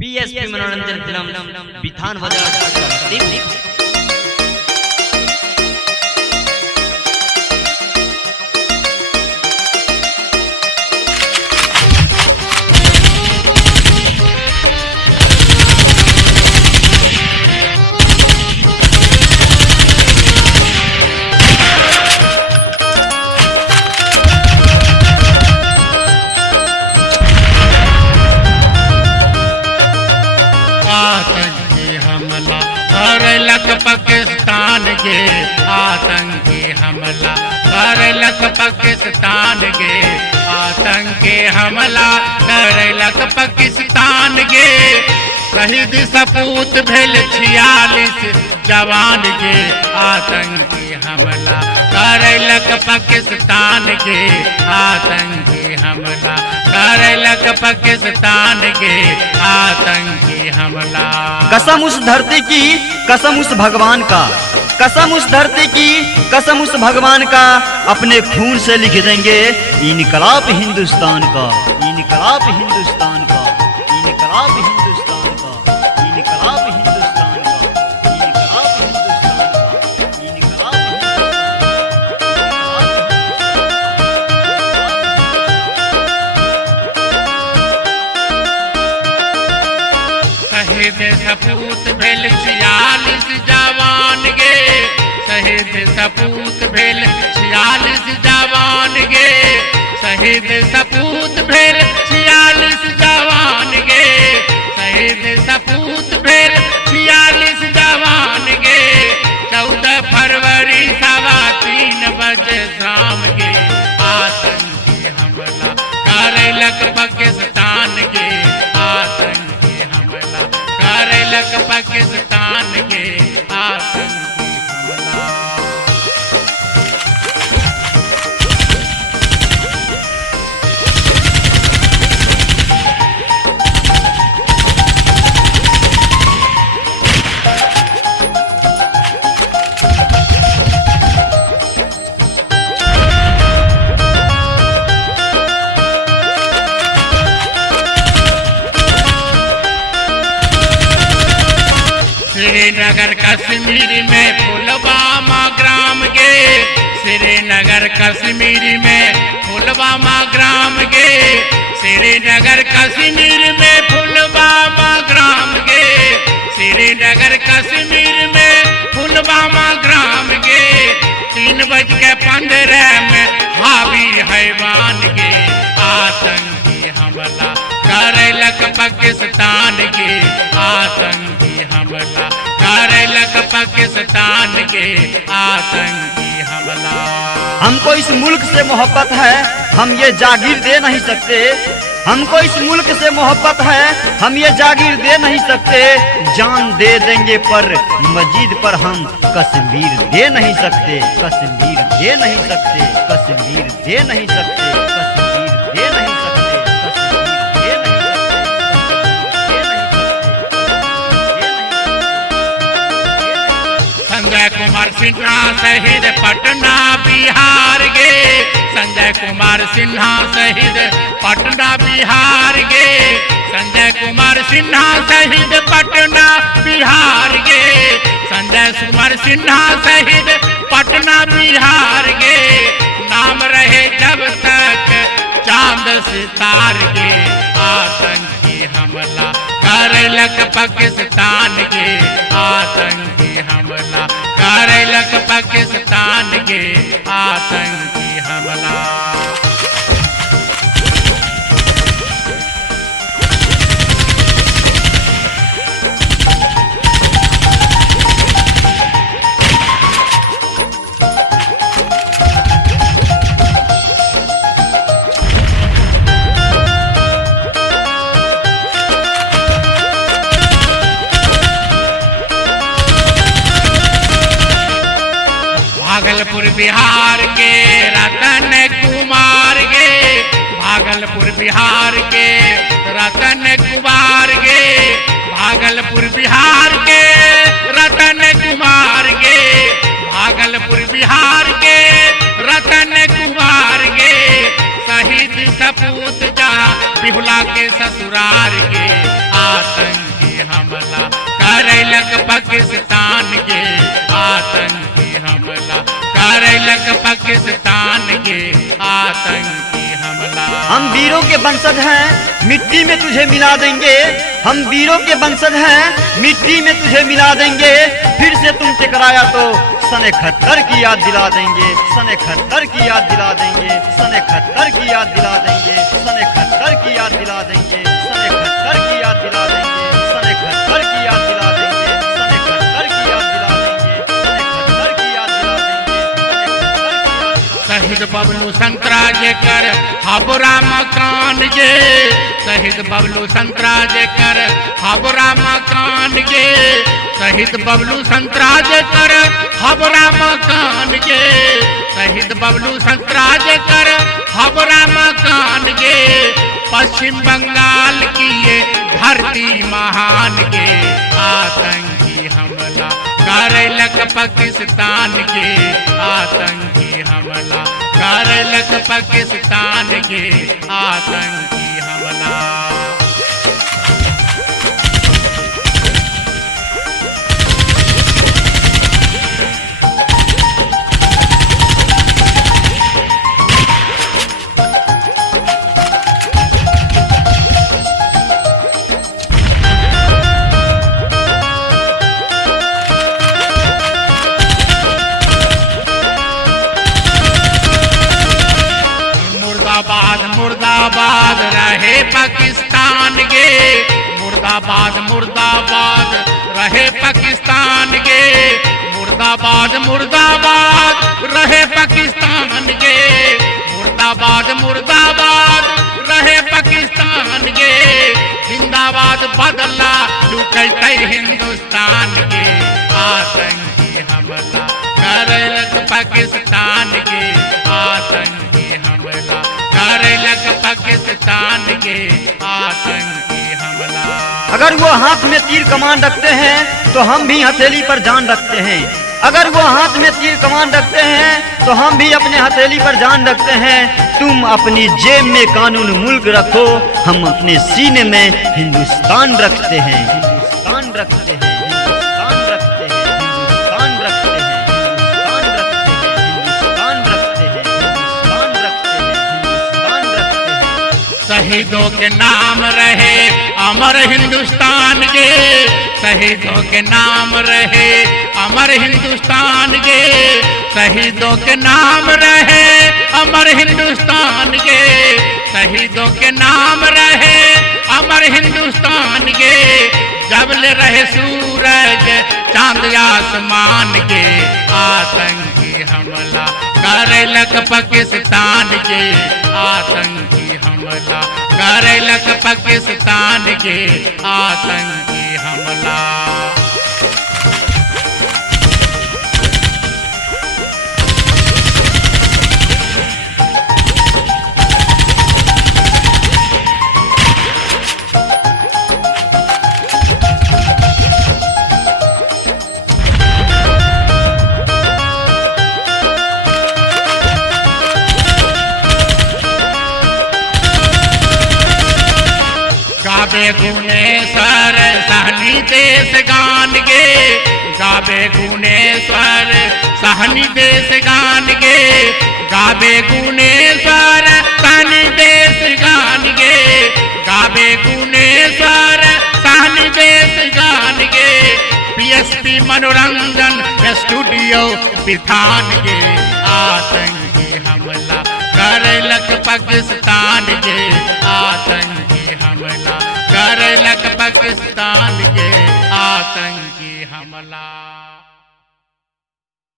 PSP मनोरंजन film Bithan बाजार आतंकी हमला करलक पाकिस्तान गे, आतंकी हमला करलक पाकिस्तान गे, आतंकी हमला करलक पाकिस्तान गे। शहीद सपूत भेल 46 जवान गे, आतंकी हमला करलक पाकिस्तान गे, आतंकी हमला करलक पाकिस्तान गे, आतंकी हमला। कसम उस धरती की, कसम उस भगवान का, कसम उस धरती की, कसम उस भगवान का, अपने खून से लिख देंगे इनकलाब हिंदुस्तान का, इनकलाब हिंदुस्तान का, इनकलाब हिंदुस्तान का, इनकलाब हिंदुस्तान का, इनकलाब हिंदुस्तान का, इनकलाब शहीद सपूत भेल 46 जवान गे, शहीद सपूत भेल 46 जवान गे, शहीद सपूत भेल 46 जवान गे, शहीद सपूत भेल 46 जवान गे। 14 फरवरी 3:15 बजे शाम गे, आतंकी हमला करलक पाकिस्तान गे, आतंकी हमला करलक पाकिस्तान गे, आतंकी हमला। श्रीनगर कश्मीर में पुलवामा ग्राम गे, श्रीनगर कश्मीर में पुलवामा ग्राम गे, श्रीनगर कश्मीर में पुलवामा ग्राम गे, श्रीनगर कश्मीर में पुलवामा ग्राम गे। 3:15 में हावी हैवान गे, आतंकी हमला करलक पाकिस्तान गे, आतंकी हमला करलक पाकिस्तान गे, आतंकी हमला। हमको इस मुल्क से मोहब्बत है, हम ये जागीर दे नहीं सकते, हमको इस मुल्क से मोहब्बत है, हम ये जागीर दे नहीं सकते, जान दे देंगे पर मजीद पर हम कश्मीर दे नहीं सकते, कश्मीर दे नहीं सकते, कश्मीर दे नहीं सकते, कश्मीर दे नहीं सकते, कश्मीर दे नहीं सकते। संजय कुमार सिन्हा शहीद पटना बिहार गे, संजय कुमार सिन्हा शहीद पटना बिहार गे, संजय कुमार सिन्हा शहीद पटना बिहार गे, संजय कुमार सिन्हा शहीद पटना बिहार गे। नाम रहे जब तक चांद सितार गे, आतंकी हमला करलक पाकिस्तान गे, आतंकी हमला करलक पाकिस्तान गे, आतंकी हमला। भागलपुर बिहार के रतन कुमार गे, भागलपुर बिहार के रतन कुमार गे, भागलपुर बिहार के रतन कुमार गे, भागलपुर बिहार के रतन कुमार गे। शहीद सपूत जा बिहुला के ससुरार गे, आतंक करलक पाकिस्तान के आतंकी हमला, करलक पाकिस्तान के आतंकी हमला। हम वीरों के वंशज हैं, मिट्टी में तुझे मिला देंगे। हम वीरों के वंशज हैं, मिट्टी में तुझे मिला देंगे। फिर से तुम टकराया तो सन 71 की याद दिला देंगे, सन 71 की याद दिला देंगे, सन 71 की याद दिला देंगे, सन 71 की याद दिला देंगे, सन 71 की याद दिला देंगे, सन 71 की याद दिला देंगे, सन 71 की याद दिला देंगे, सन 71 की याद दिला देंगे, सन 71 की याद। शहीद बबलू संतराज कर हाबुरा मकान गे, शहीद बबलू संतराज कर हाबुरा मकान गे, शहीद बबलू संतराज कर हाबुरा मकान गे, शहीद बबलू संतराज कर हाबुरा मकान गे। पश्चिम बंगाल की ये धरती महान गे, आतंकी हमला करलक पाकिस्तान के आतंकी हमला, करलक पाकिस्तान के आतंकी हमला। मुर्दाबाद मुर्दाबाद रहे पाकिस्तान गे, मुर्दाबाद मुर्दाबाद रहे पाकिस्तान गे, मुर्दाबाद मुर्दाबाद रहे पाकिस्तान गे, मुर्दाबाद मुर्दाबाद रहे पाकिस्तान गे। जिंदाबाद बदला लुटते हिंदुस्तान के आतंकी हमला, करलक पाकिस्तान के आतंकी हमला, करलक पाकिस्तान के आतंकी हमला। अगर वो हाथ में तीर कमान रखते हैं तो हम भी हथेली पर जान रखते हैं। अगर वो हाथ में तीर कमान रखते हैं तो हम भी अपने हथेली पर जान रखते हैं। तुम अपनी जेब में कानून मुल्क रखो, हम अपने सीने में हिंदुस्तान रखते हैं, हिंदुस्तान रखते हैं, हिंदुस्तान रखते हैं, हिंदुस्तान रखते हैं, हिंदुस्तान रखते हैं, हिंदुस्तान रखते हैं, हिंदुस्तान रखते हैं, हिंदुस्तान रखते हैं। शहीदों के नाम रहे अमर हिंदुस्तान के, शहीदों के नाम रहे अमर हिंदुस्तान के, शहीदों के नाम रहे अमर हिंदुस्तान के, शहीदों के नाम रहे अमर हिंदुस्तान के। जबले रहे सूरज चांद आसमान के, आतंकी हमला करलक पाकिस्तान के आतंकी हमला, करलक पाकिस्तान के आतंकी हमला। गावे गुणेश्वर सहनी देश गान गे, गावे गुणेश्वर सहनी देश गान गे, गावे गुणेश्वर सहनी देश गान गे, गावे गुणेश्वर सहनी देश गान गे। PSP मनोरंजन स्टूडियो पिथान गे, आतंकी हमला करलक पाकिस्तान के आतंकी हमला, करलक पाकिस्तान के आतंकी हमला।